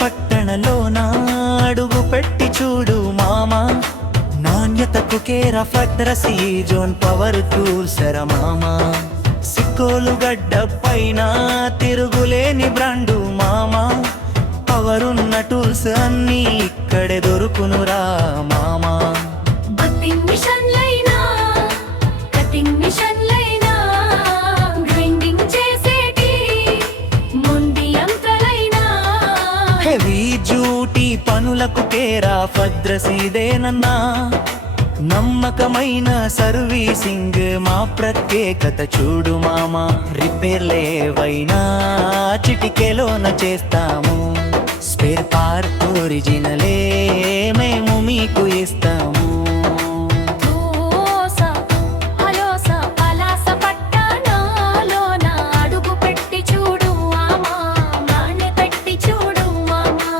పట్టణలోన అడుగు పెట్టి చూడు మామా, నాణ్యతకు కేర్ ఆఫ్ అడ్రస్ ఈ జోన్ పవర్ టూల్స్ రా మామా. సిక్కోలు గడ్డ పైన తిరుగులేని బ్రాండు మామా, పవరున్న టూల్స్ అన్నీ ఇక్కడే దొరుకునురా మామా. బట్టింగ్ మిషన్లైనా, కటింగ్ మిషన్లైనా, గ్రైండింగ్ చేసేటి మొండి యంత్రాలైనా, హెవీ డ్యూటీ పనులకు కేర్ ఆఫ్ అడ్రస్ ఇదేనన్నా. నమ్మకమైన సర్వీసింగ్ మా ప్రత్యేకత చూడు మామా. రిపేర్లేవైనా చిటికెలోన చేస్తాము, స్పేర్ పార్ట్ ఒరిజినలే మేము మీకు ఇస్తాము. దోస హలోస పలాస పట్టణాలోన అడుగు పెట్టి చూడు మామా, నాణ్య పెట్టి చూడు మామా.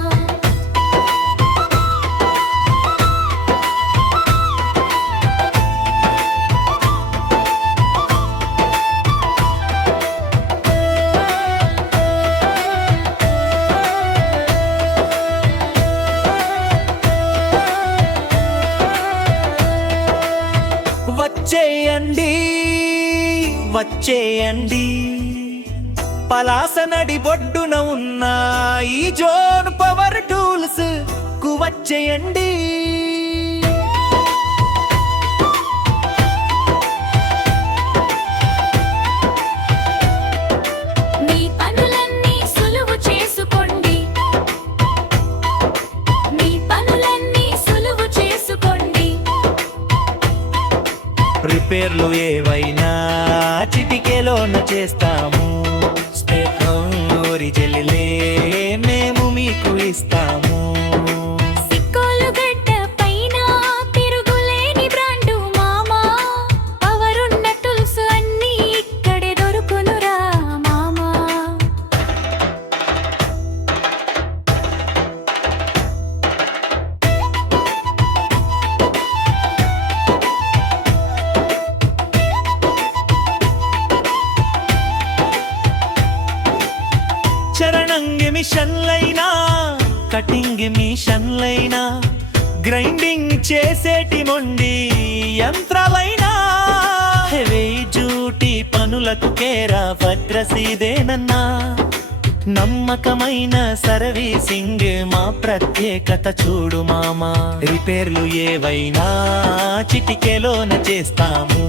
వచ్చేయండి వచ్చేయండి, పలాస నడి బొడ్డున ఉన్న ఈ జోన్ పవర్ టూల్స్ కు వచ్చేయండి. మీ పనులన్నీ సులువు చేసుకోండి, మీ పనులన్నీ సులువు చేసుకోండి. రిపేర్లు ఏవైనా చిటికెలోన చేస్తాము, ఒరిజినలే మేము మీకు ఇస్తాము. సిక్కోలు గడ్డ పైన తిరుగులేని బ్రాండు మామా, పవరున్న టూల్స్ అన్నీ ఇక్కడే దొరుకునురా మామా. చరణంగ్ మిషన్లైనా, కటింగ్ మిషన్లైనా, గ్రైండింగ్ చేసేటి మొండి యంత్రాలైనా, హెవీ డ్యూటీ పనులకు కేర్ ఆఫ్ అడ్రస్ ఇదేనన్నా. నమ్మకమైన సర్వీసింగ్ మా ప్రత్యేకత చూడు మామా. రిపేర్లు ఏవైనా చిటికెలోన చేస్తాము,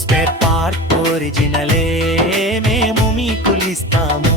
స్పేర్ పార్ట్ ఒరిజినలే మేము మీకు ఇస్తాము.